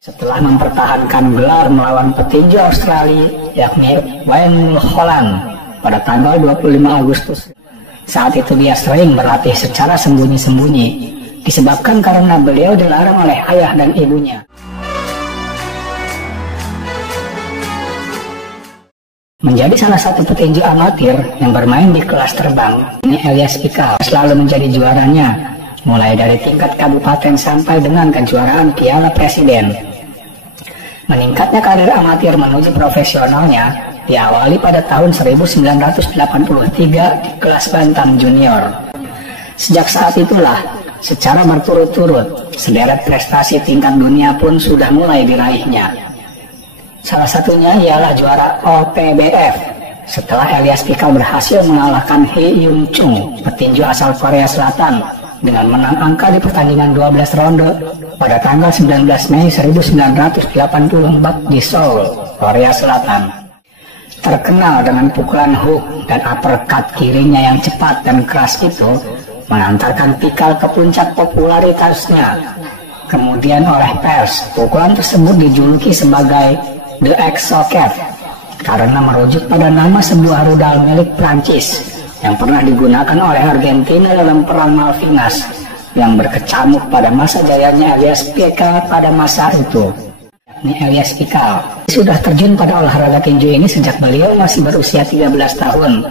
Setelah mempertahankan gelar melawan petinju Australia yakni Wayne Holland pada tanggal 25 Agustus. Saat itu dia sering berlatih secara sembunyi-sembunyi disebabkan karena beliau dilarang oleh ayah dan ibunya. Menjadi salah satu petinju amatir yang bermain di kelas terbang, ini Elias Pikal selalu menjadi juaranya, mulai dari tingkat kabupaten sampai dengan kejuaraan Piala Presiden. Meningkatnya karir amatir menuju profesionalnya diawali pada tahun 1983 di kelas bantam junior. Sejak saat itulah, secara berturut-turut, sederet prestasi tingkat dunia pun sudah mulai diraihnya. Salah satunya ialah juara OPBF setelah Elias Pikal berhasil mengalahkan Hee Young Chung, petinju asal Korea Selatan, dengan menang angka di pertandingan 12 ronde pada tanggal 19 Mei 1984 di Seoul, Korea Selatan. Terkenal dengan pukulan hook dan uppercut kirinya yang cepat dan keras itu, mengantarkan Pikal ke puncak popularitasnya. Kemudian oleh pers, pukulan tersebut dijuluki sebagai The X Socket karena merujuk pada nama sebuah rudal milik Prancis yang pernah digunakan oleh Argentina dalam perang Malvinas yang berkecamuk pada masa jayanya Elias Pikal pada masa itu. Ini Elias Pikal sudah terjun pada olahraga tinju ini sejak beliau masih berusia 13 tahun.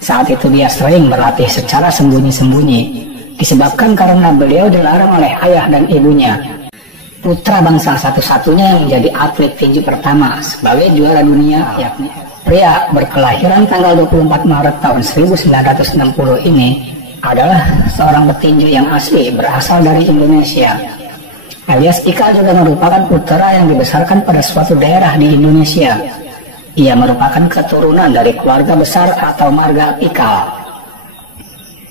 Saat itu dia sering berlatih secara sembunyi-sembunyi disebabkan karena beliau dilarang oleh ayah dan ibunya. Putra bangsa satu-satunya yang menjadi atlet tinju pertama sebagai juara dunia yakni pria berkelahiran tanggal 24 Maret tahun 1960 ini adalah seorang petinju yang asli berasal dari Indonesia. Elias Pikal juga merupakan putra yang dibesarkan pada suatu daerah di Indonesia. Ia merupakan keturunan dari keluarga besar atau marga Pikal.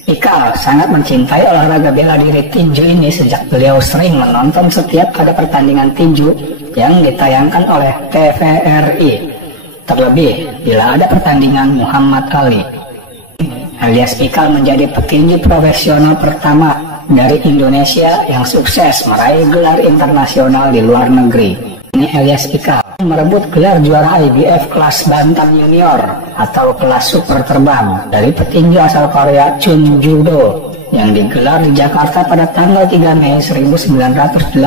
Pikal sangat mencintai olahraga bela diri tinju ini sejak beliau sering menonton setiap ada pertandingan tinju yang ditayangkan oleh TVRI. Terlebih bila ada pertandingan Muhammad Ali. Elias Pikal menjadi petinju profesional pertama dari Indonesia yang sukses meraih gelar internasional di luar negeri. Ini Elias Pikal merebut gelar juara IBF kelas bantam junior atau kelas super terbang dari petinju asal Korea Chun Judo yang digelar di Jakarta pada tanggal 3 Mei 1985.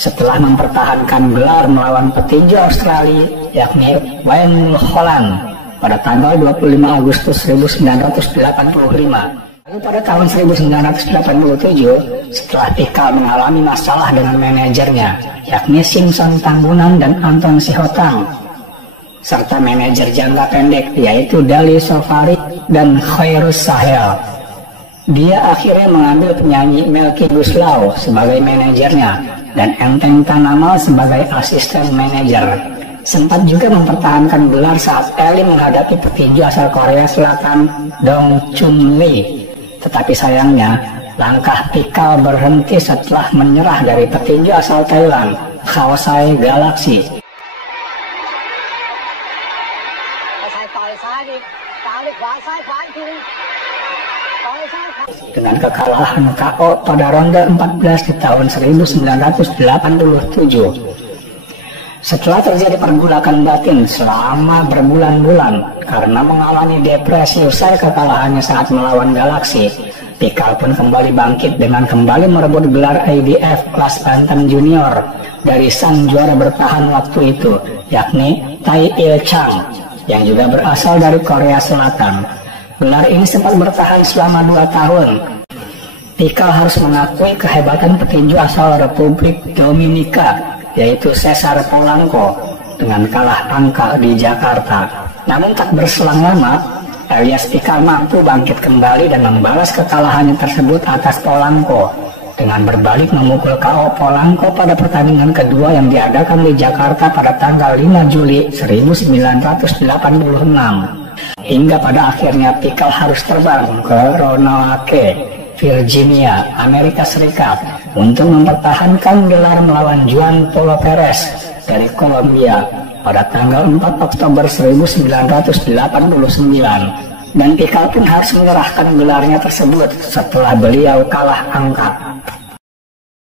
Setelah mempertahankan gelar melawan petinju Australia yakni Wayne Holland pada tanggal 25 Agustus 1985. Lalu pada tahun 1987, setelah Pikal mengalami masalah dengan manajernya, yakni Simpson Tambunan dan Anton Sihotang, serta manajer jangka pendek yaitu Dali Sofari dan Khairus Sahel. Dia akhirnya mengambil penyanyi Melky Guslau sebagai manajernya dan Enteng Tanamal sebagai asisten manajer. Sempat juga mempertahankan gelar saat Eli menghadapi petinju asal Korea Selatan Dong Chun Lee. Tetapi sayangnya, langkah Pikal berhenti setelah menyerah dari petinju asal Thailand, Khawasai Galaxy. Dengan kekalahan KO pada ronde 14 di tahun 1987. Setelah terjadi pergulakan batin selama berbulan-bulan karena mengalami depresi usai kekalahannya saat melawan Galaxy, Pikal pun kembali bangkit dengan kembali merebut gelar IBF kelas bantam junior dari sang juara bertahan waktu itu, yakni Tai Il Chang, yang juga berasal dari Korea Selatan. Gelar ini sempat bertahan selama 2 tahun. Pikal harus mengakui kehebatan petinju asal Republik Dominika, yaitu Cesar Polanco, dengan kalah angka di Jakarta. Namun tak berselang lama, Elias Pikal mampu bangkit kembali dan membalas kekalahannya tersebut atas Polanco dengan berbalik memukul KO Polanco pada pertandingan kedua yang diadakan di Jakarta pada tanggal 5 Juli 1986. Hingga pada akhirnya Pikal harus terbang ke Roanoke, Virginia, Amerika Serikat untuk mempertahankan gelar melawan Juan Polo Perez dari Kolombia pada tanggal 4 Oktober 1989. dan Pikal pun harus menyerahkan gelarnya tersebut setelah beliau kalah angkat.